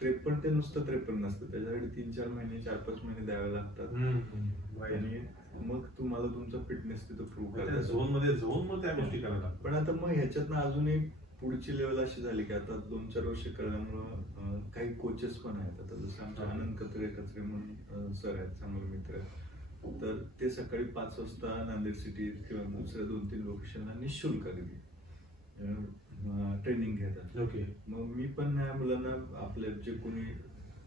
53 ते नुसतं 53 नसतं, त्याच्यासाठी 3-4 महिने 4-5 महिने द्यावे लागतात आणि मग तुम्हाला तुमचा फिटनेस तिथं प्रूव्ह करायचा झोन मध्ये जाऊन मग त्या गोष्टी करायला. पण आता मग ह्याच्यातनं अजून एक पुढची लेवल अशी झाली की आता 2-4 वर्ष कळल्यामुळं काही कोचेस पण आहेत. आता जसं आमचे आनंद कचरे म्हणून सर आहेत, चांगले मित्र, तर ते सकाळी 5 वाजता नांदेड सिटी किंवा दुसऱ्या 2-3 लोकेशनला निःशुल्क अगदी ट्रेनिंग घेतात. मग मी पण या मुलांना आपल्या जे कोणी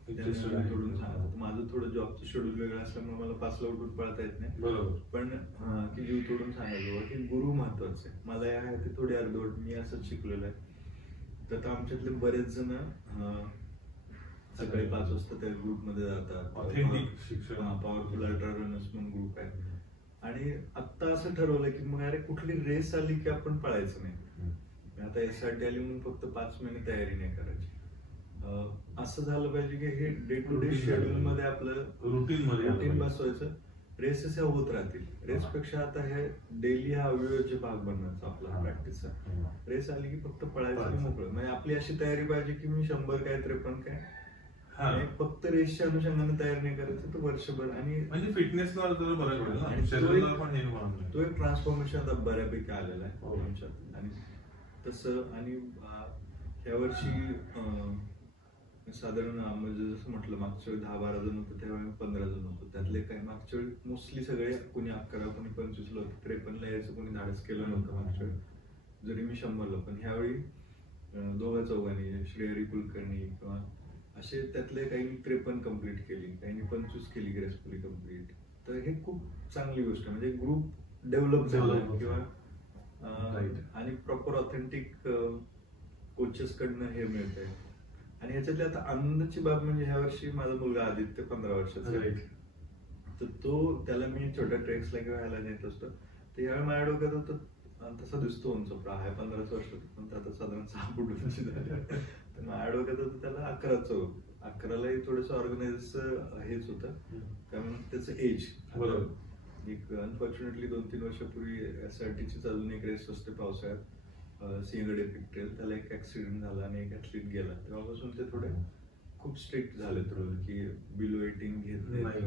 सोडून सांगतात, माझं थोडं जॉबचं शेड्यूल वेगळं असल्यामुळे मला 5ला उठून पळता येत नाही. बरोबर. पण की जीव तोडून सांगायचं की गुरु महत्वाचे. मला या ते थोडी अर्धवट मी असंच शिकलेलं आहे. तर आमच्यातले बरेच जण सकाळी 5 वाजता त्या ग्रुपमध्ये जातात. पॉवरफुल अल्ट्रा रनर्स म्हणून ग्रुप आहे. आणि आता असं ठरवलं की मग अरे कुठली रेस आली की आपण पळायचं नाही. आता यासाठी आली म्हणून फक्त 5 महिने तयारी नाही करायची. असं झालं पाहिजे की हे डे टू डे शेड्यूल मध्ये आपलं रुटीन बसवायचं. रेसेस ह्या होत राहतील. रेसपेक्षा आता हे डेली हा अविभाज्य भाग बनवायचा आपला प्रॅक्टिसचा. रेस आली की फक्त पळायचं आणि मोकळं. म्हणजे आपली अशी तयारी पाहिजे की मी 100 काय 53 काय फक्त रेसच्या अनुषंगाने तयारी नाही करायचं तर वर्षभर. आणि म्हणजे फिटनेसला तो एक ट्रान्सफॉर्मेशन आता बऱ्यापैकी आलेला आहे आमच्यात. आणि तसं आणि ह्या वर्षी साधारण म्हणजे जसं म्हटलं मागच्या वेळी 10-12 जण होतं, त्यावेळी 15 जण होतो. त्यातले काही मागच्या वेळी मोस्टली सगळे कोणी 11 कोणी 25 ला होतं, 53ला यायचं कोणी धाडस केलं नव्हतं मागच्या वेळी, जरी मी 100ला. पण ह्यावेळी 2-4 श्रेयरी कुलकर्णी किंवा असे त्यातले काही 53 कम्प्लीट केली, काही 25 केली ग्रेसफुली कम्प्लीट. तर हे खूप चांगली गोष्ट आहे. म्हणजे ग्रुप डेव्हलप झाला किंवा आणि प्रॉपर ऑथेंटिक कोचेस कडनं हे मिळतंय. आणि ह्याच्यातली आता आनंदाची बाब म्हणजे ह्या वर्षी माझा मुलगा आदित्य 15 वर्षाचा आहे, तर तो त्याला मी छोट्या ट्रेक्सला किंवा ह्याला नेत असतो. तर यावेळी माझ्या डोक्यात होतं तसा दिसतो उंच आहे 15 वर्षाचा, पण आता साधारण 6 फूट उंची झाली. तर माझ्या डोक्यात होतं त्याला 11लाही थोडंसं ऑर्गनाइज हेच होतं, कारण त्याचं एज. एक अनफॉर्च्युनेटली 2-3 वर्षापूर्वी SRTचीच अजून एक रेस असते पावसाळ्यात, सिंहगड एपिक ट्रेल, त्याला एक ऍक्सिडेंट झाला आणि एक ऍथलीट गेला. तेव्हापासून ते थोडे खूप स्ट्रिक्ट झाले थोडं की बिलो 18 घेत नाही.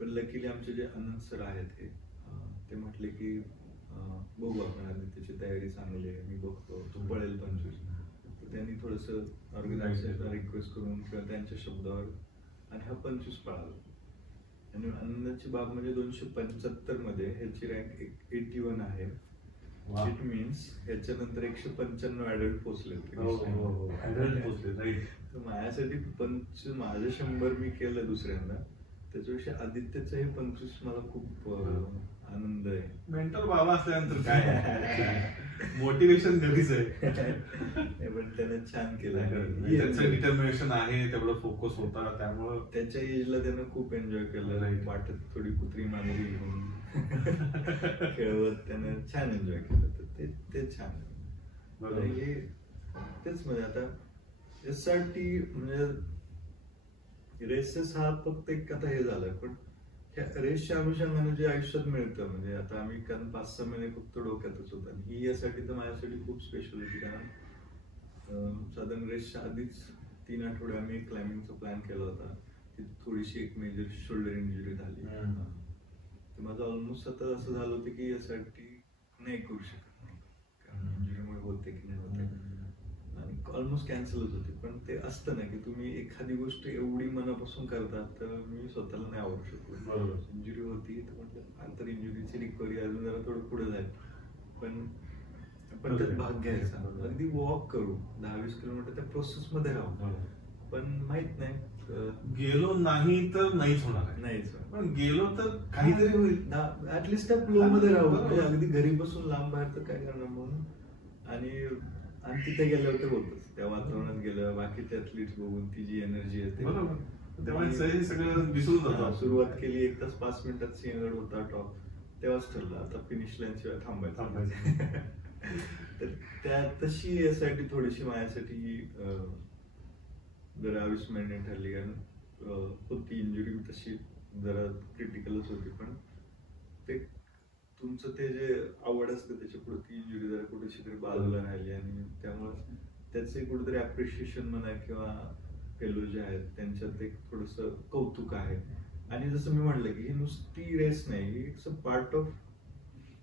पण लकीली आमचे जे आनंद सर आहेत ते म्हटले की बघू आपण आदित्यची तयारी चांगली आहे, मी बघतो तू पळेल 25. तर त्यांनी थोडंसं ऑर्गनायझेशनला रिक्वेस्ट करून किंवा त्यांच्या शब्दावर आणि हा 25 पळाला. आणि आनंदाची बाब म्हणजे 275 मध्ये ह्याची रँक 81 आहे. इट मीन्स ह्याच्यानंतर 195 ऍडल्ट पोहोचले. तर माझ्यासाठी माझं 100 मी केलं दुसऱ्यांदा, त्याच्यापेक्षा आदित्यचं हे 25 मला खूप आनंद आहे. मेंटल बाबा असल्यानंतर काय मोटिवेशन घरीच आहे. पण त्याने छान केलं. त्याचं डिटर्मिनेशन आहे, तेवढं फोकस होता, त्यामुळं त्याच्या एजला त्यानं खूप एन्जॉय केलं. वाटत थोडी कुत्री मांजरी घेऊन खेळवत त्यानं छान एन्जॉय केलं. तर ते छान. हे तेच म्हणजे आता यासाठी म्हणजे रेसेस हा फक्त एक आता हे झालं, पण रेसच्या अनुषंगाने जे आयुष्यात मिळतं म्हणजे आता आम्ही कारण 5-6 महिने फक्त डोक्यातच होता. ही यासाठी तर माझ्यासाठी खूप स्पेशल होती, कारण साधारण रेसच्या आधीच 3 आठवडे आम्ही क्लाइम्बिंगचा प्लॅन केला होता. ती थोडीशी एक मेजर शोल्डर इंजुरी झाली. तर माझं ऑलमोस्ट आता असं झालं होतं की यासाठी नाही करू शकत नाही, कारण इंजुरीमुळे होते की नाही होते, आणि ऑलमोस्ट कॅन्सलच होते. पण ते असतं ना की तुम्ही एखादी गोष्ट एवढी मनापासून करता, तर मी स्वतःला नाही आवडू शकलो. इंजुरी होती तर म्हटलं नंतर इंजुरीची रिकव्हरी अजून जरा थोडं पुढे जाईल, पण त्यात भाग घ्यायचा. अगदी वॉक करू 10-20 किलोमीटर त्या प्रोसेस मध्ये राहू, पण माहित नाही गेलो नाही तर नाहीच होणार, नाहीच, पण गेलो तर काहीतरी होईल. ऍटलिस्ट त्या फ्लो मध्ये राहू, म्हणजे अगदी घरी बसून लांब बाहेर तर काय करणार म्हणून. आणि तिथे गेल्यावर ते होतच, त्या वातावरणात गेलं, बाकीचे ऍथलीट्स बघून ती जी एनर्जी येते, त्यामुळे सगळं विसरून जातो. सुरुवात केली 1 तास 5 मिनिटात सिंहगड होता टॉप, तेव्हाच ठरलं आता फिनिश लाईन शिवाय थांबायचं. तर त्या तशी यासाठी थोडीशी माझ्यासाठी जरा अविस्मरणीय ठरली, कारण होती इंजुरी तशी जरा क्रिटिकलच होती, पण ते तुमचं ते जे आवड असते त्याच्या पुढे ती इंजुरी जरा कुठेशी तरी बाजूला राहिली, आणि त्यामुळे त्याचे कुठेतरी अप्रिशिएशन म्हणा किंवा फेलो जे आहेत त्यांच्यात एक थोडस कौतुक आहे. आणि जसं मी म्हटलं की ही नुसती रेस नाही, इट्स अ पार्ट ऑफ.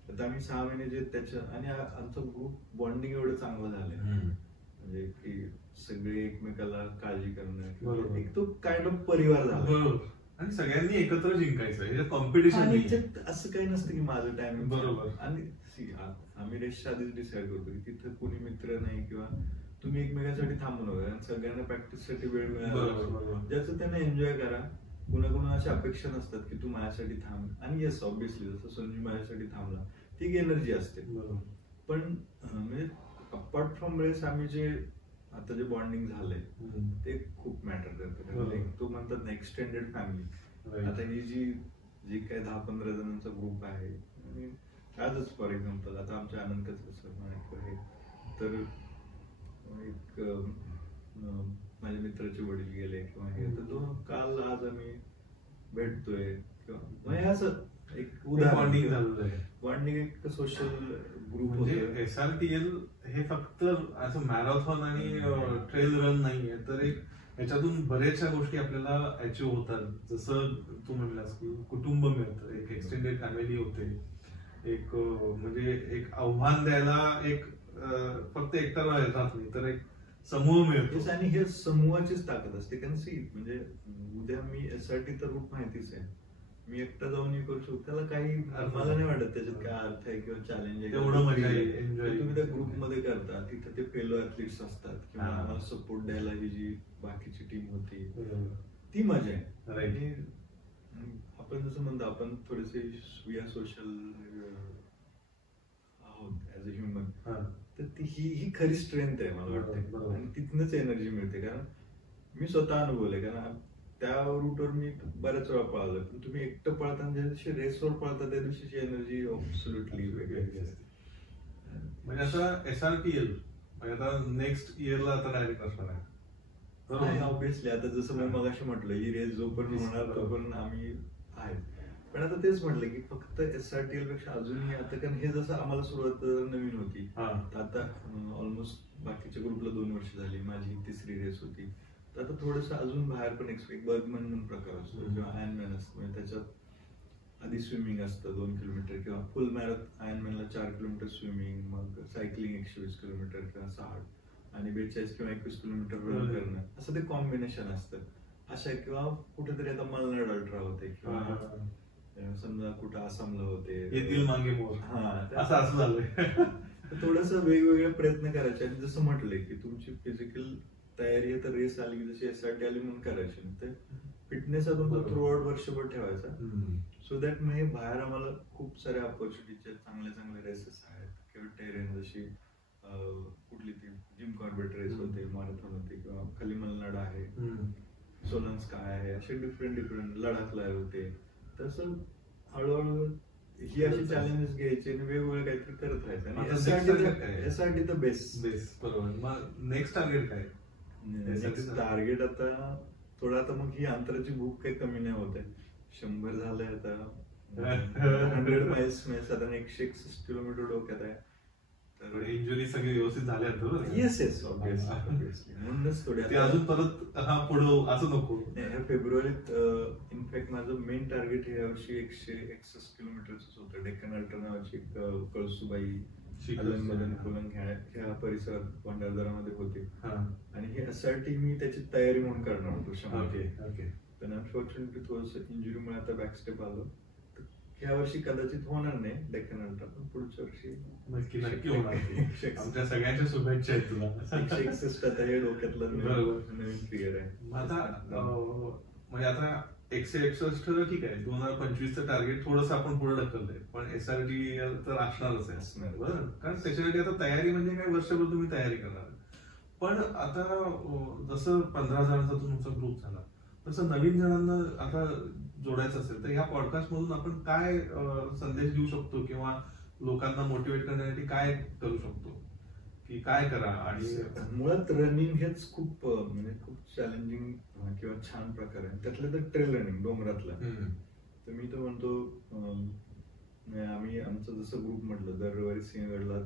आता आम्ही 6 महिने जे त्याच्या, आणि आमचं ग्रुप बॉन्डिंग एवढं चांगलं झालंय, म्हणजे की सगळे एकमेकाला काळजी करणं, एक तो काइंड ऑफ परिवार झाला, आणि सगळ्यांनी एकत्र जिंकायचं, कॉम्पिटिशन. असं काही नसतं की माझं टायमिंग बरोबर. आणि आम्ही रेसच्या आधीच डिसाईड करतो की तिथं कोणी मित्र नाही, किंवा तुम्ही एकमेकांसाठी थांबू नका, सगळ्यांना प्रॅक्टिससाठी वेळ मिळाला, ज्याचं त्यांना एन्जॉय करा. कुणा अशा अपेक्षा नसतात की तू माझ्यासाठी थांब, आणि येस ऑब्विसली जसं संजू माझ्यासाठी थांबला, ती एनर्जी असते. पण म्हणजे अपार्ट फ्रॉम रेस आम्ही जे आता जे बॉन्डिंग झालंय ते खूप मॅटर करतं. तो म्हणतात ना एक्सटेंडेड फॅमिली. आता ही जी काही 10-15 जणांचा ग्रुप आहे, आणि आजच फॉर एक्झाम्पल आता आमच्या आनंद कसं आहे, तर एक माझ्या मित्राचे वडील गेले किंवा हे, तर तो काल आज आम्ही भेटतोय, किंवा असं एक बॉन्डिंग झालेलं आहे. बॉन्डिंग एक सोशल ग्रुप. म्हणजे SRTL हे फक्त असं मॅरेथॉन आणि ट्रेल रन नाहीये, तर एक याच्यातून बऱ्याचशा गोष्टी आपल्याला अचीव्ह होतात. जसं तू म्हणलास की कुटुंब मिळतं, एक एक्सटेंडेड फॅमिली होते, एक म्हणजे एक आव्हान द्यायला एक फक्त एकटा राहत नाही, तर एक समूह मिळतो, आणि हे समूहाचीच ताकद असते. कारण म्हणजे उद्या मी SRT तर रूट माहितीच आहे, मी एकटा जाऊन हे करू शकतो, त्याला काही मला नाही वाटत त्याच्यात काय अर्थ आहे किंवा चॅलेंज आहे. तेवढं मजा एन्जॉय तुम्ही त्या ग्रुप मध्ये करता, तिथे ते फेलो ऍथलीट्स असतात, किंवा आम्हाला सपोर्ट द्यायला ही जी बाकीची टीम होती, ती मजा आहे. आणि आपण जसं म्हणतो, आपण थोडेसे वी आर सोशल आहोत ऍज अ ह्युमन, तर ही खरी स्ट्रेंथ आहे मला वाटतं, आणि तिथनच एनर्जी मिळते. कारण मी स्वतः अनुभवलंय, कारण त्या रूटवर मी बऱ्याच वेळा पळालोय, पण तुम्ही एकटं पळताना ज्या दिवशी रेसवर पळता त्या दिवशीची एनर्जी ॲब्सोल्युटली वेगळी असते. म्हणजे आता SRTL म्हणजे आता नेक्स्ट इयरला आता डायरेक्ट असणार आहे. ऑब्विसली आता जसं मी मगाशी म्हटलं, ही रेस जो पण होणार तो पण आम्ही आहे. पण आता तेच म्हटलं की फक्त SRTL पेक्षा अजूनही आता, कारण हे जसं आम्हाला सुरुवात नवीन होती, आता ऑलमोस्ट बाकीच्या ग्रुपला 2 वर्ष झाली, माझी 3री रेस होती, तर आता थोडंसं अजून बाहेर पण एक बर्गमन म्हणून प्रकार असतो किंवा आयर्नमॅन असतो, म्हणजे त्याच्यात आधी स्विमिंग असतं 2 किलोमीटर, किंवा फुल मॅरेथॉन आयर्नमॅनला 4 किलोमीटर स्विमिंग, मग सायकलिंग 120 किलोमीटर किंवा 60, आणि 42 किंवा 21 किलोमीटर रन करणं, असं ते कॉम्बिनेशन असतं. अशा किंवा कुठेतरी आता मलनाड अल्ट्रा होते, किंवा समजा कुठं आसामला होते, येतील मागे मोर, असं झालंय. थोडस वेगवेगळे प्रयत्न करायचे, आणि जसं म्हटलंय की तुमची फिजिकल तयारी आहे, तर रेस आली की जशी SRT आली म्हणून करायची, तर फिटनेस तुमचा थ्रू आउट वर्षभर ठेवायचा, सो दॅट म्हणजे बाहेर आम्हाला खूप साऱ्या ऑपॉर्च्युनिटीचे चांगले रेसेस आहेत, किंवा टेरेन जशी कुठली ती जिम कॉर्बेट रेस होते, मॅरेथॉन होते, किंवा खाली मलनाड आहे, सोलन्स काय आहे, असे डिफरंट लडाखला होते. तसं हळूहळू ही अशी चॅलेंजेस घ्यायचे आणि वेगवेगळे काहीतरी करत राहायचं. SRT तर बेस्ट. बरोबर. मग नेक्स्ट टार्गेट काय? टार्गेट आता थोडं, आता मग ही अंतराची भूक काही कमी नाही होत आहे. 100 झालंय आता, 100 माइल्स म्हणजे साधारण 161 किलोमीटर डोक्यात आहे, तर इंजुरी सगळे व्यवस्थित झाले येस ऑब्विसली म्हणूनच थोडे ते अजून परत हा पुढं असं नको. फेब्रुवारीत इनफॅक्ट माझं मेन टार्गेट हे यावर्षी 161 किलोमीटरच होतं. डेक्कन अल्ट्रा नावाची एक कळसुबाई मदन कोलंग ह्या परिसरात भंडारदरामध्ये होते आणि हे SRT मी त्याची तयारी म्हणून करणार होतो 100. पण अनफॉर्च्युनेटली थोडस इंजुरीमुळे आता बॅकस्टेप आलो. ह्या वर्षी कदाचित होणार नाही डेक्कन अल्ट्रा, पण पुढच्या वर्षी नक्की होणार. आमच्या सगळ्यांच्या शुभेच्छा आहेत तुला. 161 आता हे डोक्यातलं नवीन क्लिअर आहे. आता म्हणजे आता 161 ठीक आहे, 2025चं टार्गेट थोडंसं आपण पुढे ढकललंय, पण SRT तर असणारच आहे बरं, कारण त्याच्यासाठी आता तयारी म्हणजे काय वर्षभर तुम्ही तयारी करणार. पण आता जसं 15 जणांचा तुमचा ग्रुप झाला तसं नवीन जणांना आता जोडायचं असेल तर ह्या पॉडकास्ट मधून आपण काय संदेश देऊ शकतो किंवा लोकांना मोटिवेट करण्यासाठी काय करू शकतो की काय करा. आणि मुळात रनिंग हेच खूप म्हणजे खूप चॅलेंजिंग किंवा छान प्रकार आहे. त्यातलं तर ट्रेल रनिंग डोंगरातला. तर मी तर म्हणतो आम्ही आमचं जसं ग्रुप म्हटलं दर रविवारी सिंहगडला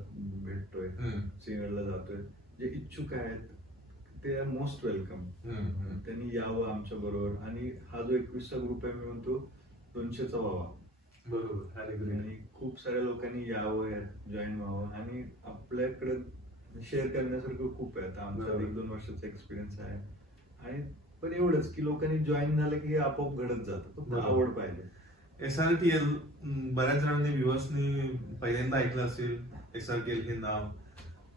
भेटतोय, सिंहगडला जातोय. जे इच्छुक आहेत ते आर मोस्ट वेलकम. त्यांनी यावं आमच्या बरोबर. आणि हा जो 21चा ग्रुप आहे मी म्हणतो 200चा व्हावा. बरोबर. आणि खूप साऱ्या लोकांनी यावं, जॉईन व्हावं. आणि आपल्याकडे शेअर करण्यासारखं खूप आहे. आता आमचा 1-2 वर्षाचा एक्सपिरियन्स आहे. आणि पण एवढंच की लोकांनी जॉईन झालं की आपोआप घडत जातं. आवड पाहिजे. SRTL बऱ्याच जणांनी व्ह्युअर्सनी पहिल्यांदा ऐकलं असेल SRTL हे नाव.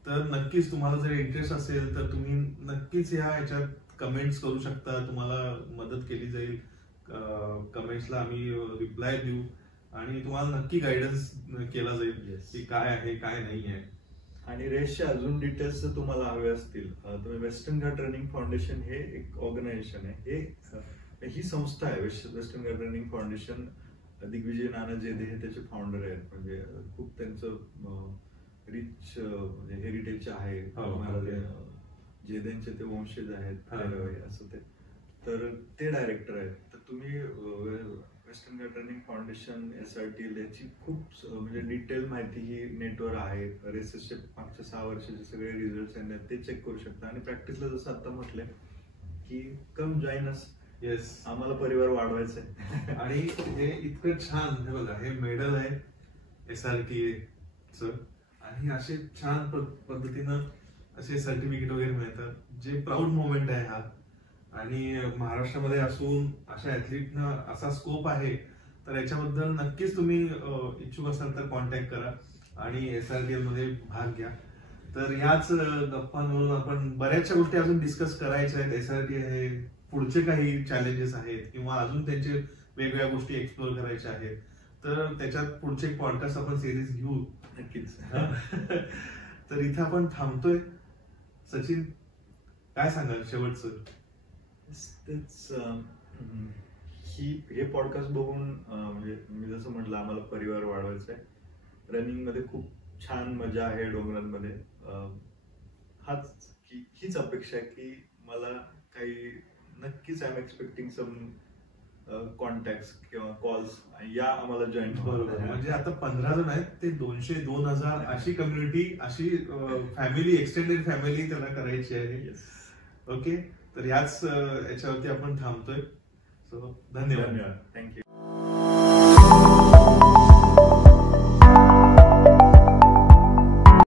तर नक्कीच तुम्हाला जर इंटरेस्ट असेल तर तुम्ही नक्कीच ह्याच्यात कमेंट्स करू शकता. तुम्हाला मदत केली जाईल. कमेंट्सला आम्ही रिप्लाय देऊ आणि तुम्हाला नक्की गायडन्स केला जाईल की काय आहे काय नाही आहे. आणि रेसचे अजून डिटेल्स जर तुम्हाला हवे असतील तुम्ही वेस्टर्न घाट रनिंग फाउंडेशन हे एक ऑर्गनायझेशन आहे. ही संस्था आहे वेस्टर्न घाट रनिंग फाउंडेशन. दिग्विजय नाना जेदे हे त्याचे फाउंडर आहेत. म्हणजे खूप त्यांचं रिच हेरिटेज आहे. जेदेंचे ते वंशज आहेत असं ते. तर ते डायरेक्टर आहेत. तर तुम्ही वेस्टर्न घाट रनिंग फाउंडेशन SRTL याची खूप म्हणजे डिटेल माहिती ही नेटवर आहे. रेसेसचे मागच्या 6 वर्षाचे सगळे रिझल्ट आहेत ते चेक करू शकता. आणि प्रॅक्टिसला जसं आता म्हटलंय की कम जॉईन अस. येस, आम्हाला परिवार वाढवायचा आहे. आणि हे इतकं छान, हे बघा हे मेडल आहे SRTL आणि असे छान पद्धतीनं असे सर्टिफिकेट वगैरे मिळतात जे प्राऊड मोमेंट आहे हा. आणि महाराष्ट्रामध्ये असून अशा ऍथलीटना असा स्कोप आहे तर याच्याबद्दल नक्कीच तुम्ही इच्छुक असाल तर कॉन्टॅक्ट करा आणि SRTL मध्ये भाग घ्या. तर याच गप्पांवरून आपण बऱ्याचशा गोष्टी अजून डिस्कस करायच्या आहेत. SRTL हे पुढचे काही चॅलेंजेस आहेत किंवा अजून त्यांचे वेगवेगळ्या गोष्टी एक्सप्लोर करायच्या आहेत. तर त्याच्यात पुढचे पॉडकास्ट आपण सिरीज घेऊ नक्कीच. तर इथे आपण थांबतोय. सचिन काय सांगाल शेवटचं? हे पॉडकास्ट बघून म्हणजे मी जसं म्हटलं आम्हाला परिवार वाढवायचा आहे. रनिंग मध्ये खूप छान मजा आहे डोंगरांमध्ये. हीच अपेक्षा आहे की मला काही नक्कीच I am expecting some contact किंवा कॉल्स या आम्हाला जॉईन. बरोबर. म्हणजे आता 15 जण आहेत ते 200 2000 अशी कम्युनिटी, अशी फॅमिली, एक्सटेंडेड फॅमिली त्याला करायची आहे. ओके, तर याच याच्यावरती आपण थांबतोय. सो धन्यवाद. थँक्यू.